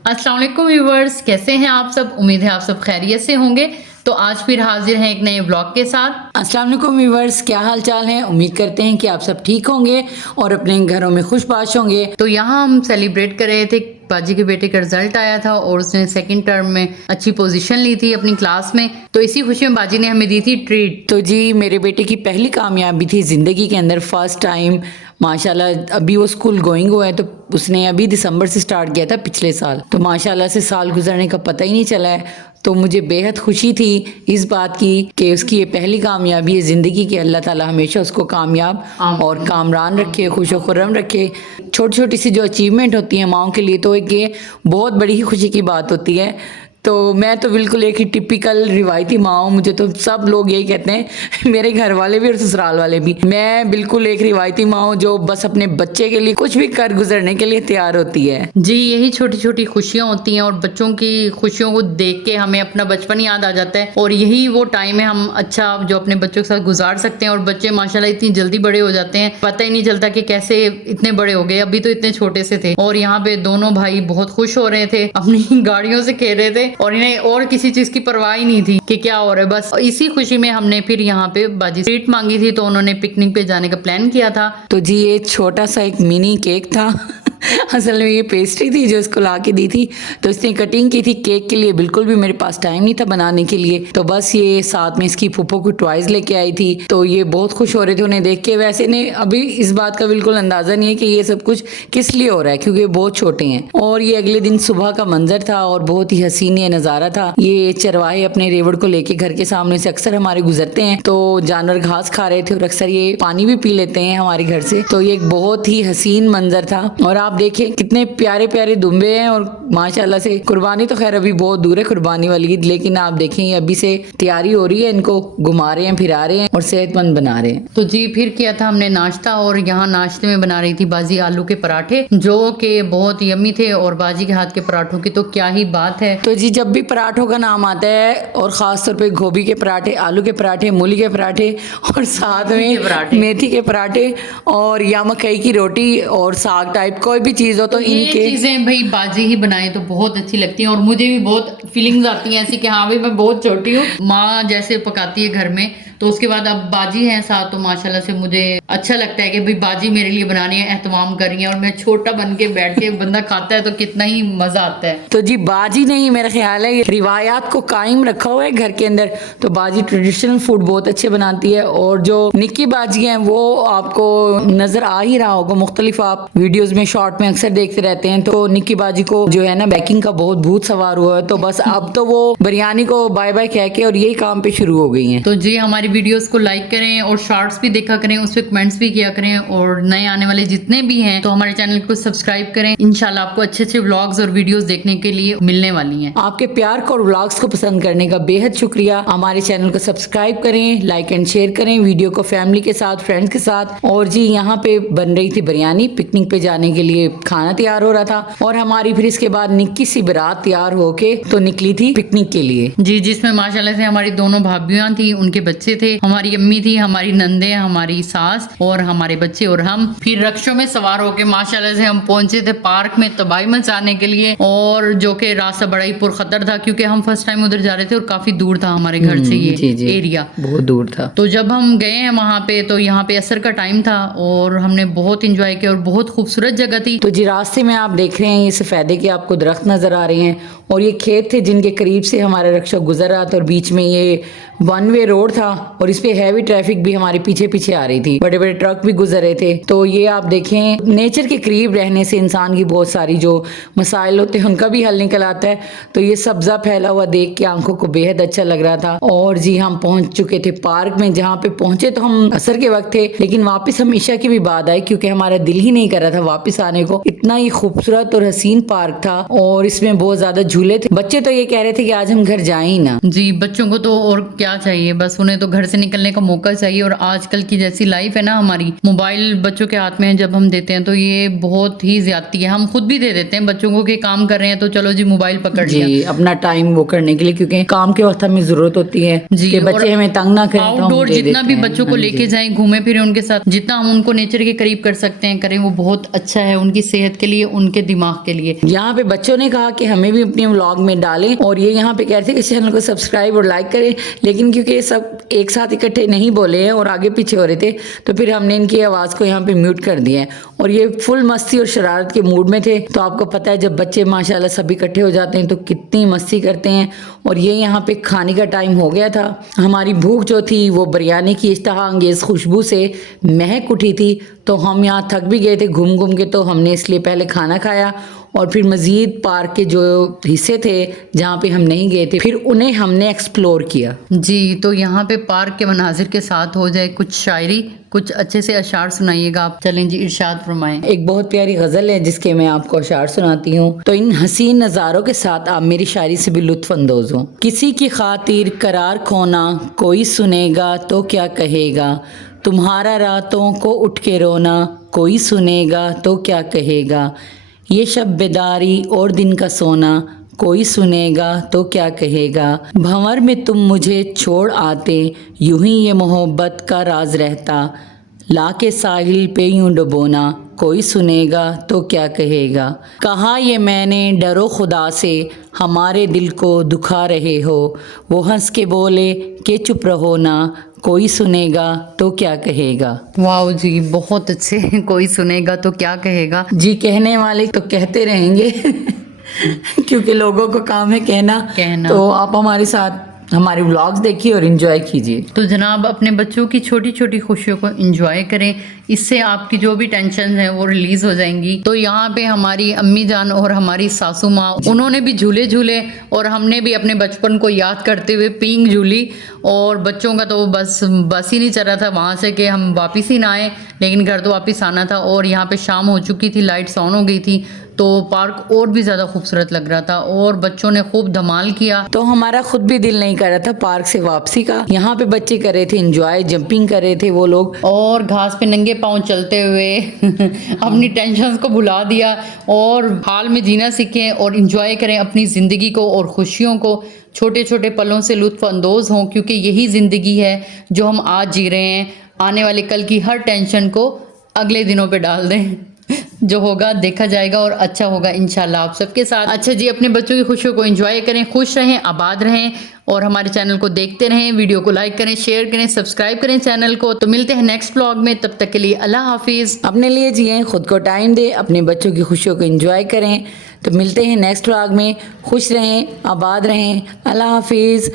अस्सलाम वालेकुम व्यूवर्स, कैसे हैं आप सब। उम्मीद है आप सब खैरियत से होंगे। तो आज फिर हाजिर हैं एक नए ब्लॉग के साथ। अस्सलाम वालेकुम व्यूवर्स, क्या हाल चाल है। उम्मीद करते हैं कि आप सब ठीक होंगे और अपने घरों में खुशबाश होंगे। तो यहाँ हम सेलिब्रेट कर रहे थे, बाजी के बेटे का रिजल्ट आया था और उसने सेकंड टर्म में अच्छी पोजीशन ली थी अपनी क्लास में। तो इसी खुशी में बाजी ने हमें दी थी ट्रीट। तो जी मेरे बेटे की पहली कामयाबी थी ज़िंदगी के अंदर, फर्स्ट टाइम माशाल्लाह। अभी वो स्कूल गोइंग हुआ है, तो उसने अभी दिसंबर से स्टार्ट किया था पिछले साल। तो माशाल्लाह से साल गुजरने का पता ही नहीं चला है। तो मुझे बेहद खुशी थी इस बात की कि उसकी ये पहली कामयाबी है ज़िंदगी की। अल्लाह ताला हमेशा उसको कामयाब और कामरान रखे, खुश व खुर्रम रखे। छोटी छोटी सी जो अचीवमेंट होती हैं माओं के लिए, तो एक ये बहुत बड़ी ही खुशी की बात होती है। तो मैं तो बिल्कुल एक ही टिपिकल रिवायती माँ हूँ। मुझे तो सब लोग यही कहते हैं, मेरे घर वाले भी और ससुराल वाले भी। मैं बिल्कुल एक रिवायती माँ हूँ जो बस अपने बच्चे के लिए कुछ भी कर गुजरने के लिए तैयार होती है। जी, यही छोटी छोटी खुशियां होती हैं और बच्चों की खुशियों को देख के हमें अपना बचपन याद आ जाता है। और यही वो टाइम है हम अच्छा जो अपने बच्चों के साथ गुजार सकते हैं। और बच्चे माशाल्लाह इतनी जल्दी बड़े हो जाते हैं, पता ही नहीं चलता कि कैसे इतने बड़े हो गए। अभी तो इतने छोटे से थे और यहाँ पे दोनों भाई बहुत खुश हो रहे थे, अपनी गाड़ियों से खेल रहे थे और इन्हें और किसी चीज की परवाह ही नहीं थी कि क्या हो रहा है। बस इसी खुशी में हमने फिर यहाँ पे बाजी ट्रीट मांगी थी, तो उन्होंने पिकनिक पे जाने का प्लान किया था। तो जी ये छोटा सा एक मिनी केक था। असल में ये पेस्ट्री थी जो इसको ला के दी थी। तो इसने कटिंग की थी केक के लिए, बिल्कुल भी मेरे पास टाइम नहीं था बनाने के लिए। तो बस ये साथ में इसकी फूफो की टॉयज लेके आई थी। तो ये बहुत खुश हो रहे थे उन्हें देख के। वैसे ने अभी इस बात का बिल्कुल अंदाजा नहीं है कि ये सब कुछ किस लिए हो रहा है, क्योंकि बहुत छोटे हैं। और ये अगले दिन सुबह का मंजर था और बहुत ही हसीन ये नज़ारा था। ये चरवाहे अपने रेवड़ को लेके घर के सामने से अक्सर हमारे गुजरते हैं, तो जानवर घास खा रहे थे और अक्सर ये पानी भी पी लेते हैं हमारे घर से। तो ये एक बहुत ही हसीन मंजर था। और आप देखिए कितने प्यारे प्यारे दुम्बे हैं और माशाल्लाह से। कुर्बानी तो खैर अभी बहुत दूर है, कुर्बानी वाली ईद, लेकिन आप देखें अभी से तैयारी हो रही है। इनको घुमा रहे हैं, फिरा रहे हैं और सेहतमंद बना रहे हैं। तो जी फिर किया था हमने नाश्ता, और यहाँ नाश्ते में बना रही थी बाजी आलू के पराठे जो कि बहुत यम्मी थे। और बाजी के हाथ के पराठों की तो क्या ही बात है। तो जी जब भी पराठों का नाम आता है, और ख़ास तौर पे गोभी के पराठे, आलू के पराठे, मूली के पराठे और साथ में मेथी के पराठे और या मकई की रोटी और साग टाइप कोई भी चीज़ हो, तो ये इनके चीजें भाई बाजी ही बनाए तो बहुत अच्छी लगती हैं। और मुझे भी बहुत फीलिंग्स आती हैं ऐसी कि हाँ भाई मैं बहुत छोटी हूँ। माँ जैसे पकाती है घर में, तो उसके बाद अब बाजी है साथ, तो माशाल्लाह से मुझे अच्छा लगता है कि भाई बाजी मेरे लिए बना रही है, एहतमाम कर रही है। और मैं छोटा बन के बैठ के बंदा खाता है तो कितना ही मजा आता है। तो जी बाजी नहीं, मेरा ख्याल है ये रिवायात को कायम रखा हुआ है घर के अंदर। तो बाजी ट्रेडिशनल फूड बहुत अच्छे बनाती है। और जो निक्की बाजी हैं वो आपको नजर आ ही रहा होगा, मुख्तलिफ आप वीडियोस में शॉर्ट में अक्सर देखते रहते हैं। तो निक्की बाजी को जो है ना बेकिंग का बहुत भूत सवार हुआ है। तो बस अब तो वो बिरयानी को बाय बाय कह के और यही काम पे शुरू हो गई हैं। तो जी हमारी वीडियोस को लाइक करें और शॉर्ट्स भी देखा करें, उस पर कमेंट्स भी किया करें। और नए आने वाले जितने भी हैं तो हमारे चैनल को सब्सक्राइब करें। इंशाल्लाह आपको अच्छे अच्छे व्लॉग्स और वीडियोस देखने के लिए मिलने वाली हैं। आपके प्यार को और व्लॉग्स को पसंद करने का बेहद शुक्रिया। हमारे चैनल को सब्सक्राइब करें, लाइक एंड शेयर करें वीडियो को फैमिली के साथ, फ्रेंड्स के साथ। और जी यहाँ पे बन रही थी बिरयानी, पिकनिक पे जाने के लिए खाना तैयार हो रहा था। और हमारी फिर इसके बाद निक्की सी बारात तैयार होके तो निकली थी पिकनिक के लिए। जी, जिसमें माशाल्लाह से हमारी दोनों भाभियां थी, उनके बच्चे थे, हमारी अम्मी थी, हमारी नंदे, हमारी सास और हमारे बच्चे और हम। फिर रक्षों में सवार होके माशाल्लाह से हम पहुंचे थे पार्क में तबाही मचाने के लिए। और जो कि रास्ता बड़ा ही पुरखतर था क्योंकि हम फर्स्ट टाइम उधर जा रहे थे और काफी दूर था हमारे घर से ये एरिया, बहुत दूर था। तो जब हम गए हैं वहां पे, तो यहाँ पे असर का टाइम था और हमने बहुत इंजॉय किया और बहुत खूबसूरत जगह थी। तो जी रास्ते में आप देख रहे हैं ये सफेदे के आपको दरख्त नजर आ रहे हैं और ये खेत थे जिनके करीब से हमारा रक्षा गुजर रहा था। और बीच में ये वन वे रोड था और इस पे हैवी ट्रैफिक भी हमारे पीछे पीछे आ रही थी, बड़े बड़े ट्रक भी गुजर रहे थे। तो ये आप देखें नेचर के करीब रहने से इंसान की बहुत सारी जो मसाइल होते हैं उनका भी हल निकल आता है। तो ये सब्जा फैला हुआ देख के आंखों को बेहद अच्छा लग रहा था। और जी हम पहुंच चुके थे पार्क में, जहाँ पे पहुंचे तो हम असर के वक्त थे, लेकिन वापस हम ईशा की भी बात आई क्योंकि हमारा दिल ही नहीं कर रहा था वापस आने को। इतना ही खूबसूरत और हसीन पार्क था और इसमें बहुत ज्यादा झूले थे। बच्चे तो ये कह रहे थे कि आज हम घर जाए ही ना। जी, बच्चों को तो और क्या चाहिए, बस उन्हें तो घर घर से निकलने का मौका चाहिए। और आजकल की जैसी लाइफ है ना हमारी, मोबाइल बच्चों के हाथ में है, जब हम देते हैं तो ये बहुत ही ज्यादती है। हम खुद भी दे देते हैं बच्चों को कि काम कर रहे हैं तो चलो जी मोबाइल पकड़ लिया जी, अपना टाइम वो करने के लिए, क्योंकि काम के वक्त हमें जरूरत होती है जी। कि और बच्चे हमें तंग ना करें, तो हम आउटडोर दे जितना देते भी हैं। बच्चों को हाँ लेके जी। जाएं, घूमे फिरे उनके साथ, जितना हम उनको नेचर के करीब कर सकते हैं करें, वो बहुत अच्छा है उनकी सेहत के लिए, उनके दिमाग के लिए। यहाँ पे बच्चों ने कहा कि हमें भी अपने व्लॉग में डालें, और ये यहाँ पे कह रहे थे कि चैनल को सब्सक्राइब और लाइक करें, लेकिन क्योंकि ये सब एक साथ इकट्ठे नहीं बोले हैं और आगे पीछे हो रहे थे, तो फिर हमने इनकी आवाज़ को यहाँ पे म्यूट कर दिया है। और ये फुल मस्ती और शरारत के मूड में थे। तो आपको पता है जब बच्चे माशाल्लाह सब इकट्ठे हो जाते हैं तो कितनी मस्ती करते हैं। और ये यहाँ पे खाने का टाइम हो गया था। हमारी भूख जो थी वो बिरयानी की इश्तहा अंगेज़ खुशबू से महक उठी थी। तो हम यहाँ थक भी गए थे घूम घूम के, तो हमने इसलिए पहले खाना खाया और फिर मज़ीद पार्क के जो हिस्से थे जहाँ पे हम नहीं गए थे, फिर उन्हें हमने एक्सप्लोर किया। जी, तो यहाँ पे पार्क के मनाजिर के साथ हो जाए कुछ शायरी, कुछ अच्छे से अशार सुनाइएगा आप। चलें जी, इरशाद फरमाएं। एक बहुत प्यारी गज़ल है जिसके मैं आपको अशार सुनाती हूँ। तो इन हसीन नज़ारों के साथ आप मेरी शायरी से भी लुत्फ़ अंदोज़ हों। किसी की खातिर करार खोना कोई सुनेगा तो क्या कहेगा, तुम्हारा रातों को उठ के रोना कोई सुनेगा तो क्या कहेगा, ये शब बेदारी और दिन का सोना कोई सुनेगा तो क्या कहेगा, भंवर में तुम मुझे छोड़ आते यूं ही ये मोहब्बत का राज रहता, लाके साहिल पे यूं डुबोना कोई सुनेगा तो क्या कहेगा, कहा ये मैंने डरो खुदा से हमारे दिल को दुखा रहे हो, वो हंस के बोले कि चुप रहो ना कोई सुनेगा तो क्या कहेगा। वाह जी, बहुत अच्छे। कोई सुनेगा तो क्या कहेगा। जी, कहने वाले तो कहते रहेंगे क्योंकि लोगों को काम है कहना। तो आप हमारे साथ हमारे व्लॉग्स देखिए और एंजॉय कीजिए। तो जनाब अपने बच्चों की छोटी छोटी खुशियों को एंजॉय करें, इससे आपकी जो भी टेंशन है वो रिलीज हो जाएंगी। तो यहाँ पे हमारी अम्मी जान और हमारी सासू माँ, उन्होंने भी झूले झूले और हमने भी अपने बचपन को याद करते हुए पींग झूली। और बच्चों का तो बस ही नहीं चल रहा था वहाँ से कि हम वापिस ही ना आए, लेकिन घर तो वापिस आना था। और यहाँ पे शाम हो चुकी थी, लाइट्स ऑन हो गई थी, तो पार्क और भी ज़्यादा खूबसूरत लग रहा था और बच्चों ने खूब धमाल किया। तो हमारा खुद भी दिल नहीं कर रहा था पार्क से वापसी का। यहाँ पे बच्चे कर रहे थे एंजॉय, जंपिंग कर रहे थे वो लोग, और घास पे नंगे पांव चलते हुए अपनी टेंशन्स को भुला दिया और हाल में जीना सीखें और एंजॉय करें अपनी ज़िंदगी को और खुशियों को। छोटे छोटे पलों से लुत्फ़ अंदोज़ हों, क्योंकि यही ज़िंदगी है जो हम आज जी रहे हैं। आने वाले कल की हर टेंशन को अगले दिनों पे डाल दें, जो होगा देखा जाएगा और अच्छा होगा इंशाल्लाह आप सबके साथ। अच्छा जी, अपने बच्चों की खुशियों को एंजॉय करें, खुश रहें, आबाद रहें और हमारे चैनल को देखते रहें। वीडियो को लाइक करें, शेयर करें, सब्सक्राइब करें चैनल को। तो मिलते हैं नेक्स्ट व्लॉग में, तब तक के लिए अल्लाह हाफिज़। अपने लिए जिएं, खुद को टाइम दें, अपने बच्चों की खुशियों को एंजॉय करें। तो मिलते हैं नेक्स्ट व्लॉग में, खुश रहें, आबाद रहें, अल्लाह हाफिज़।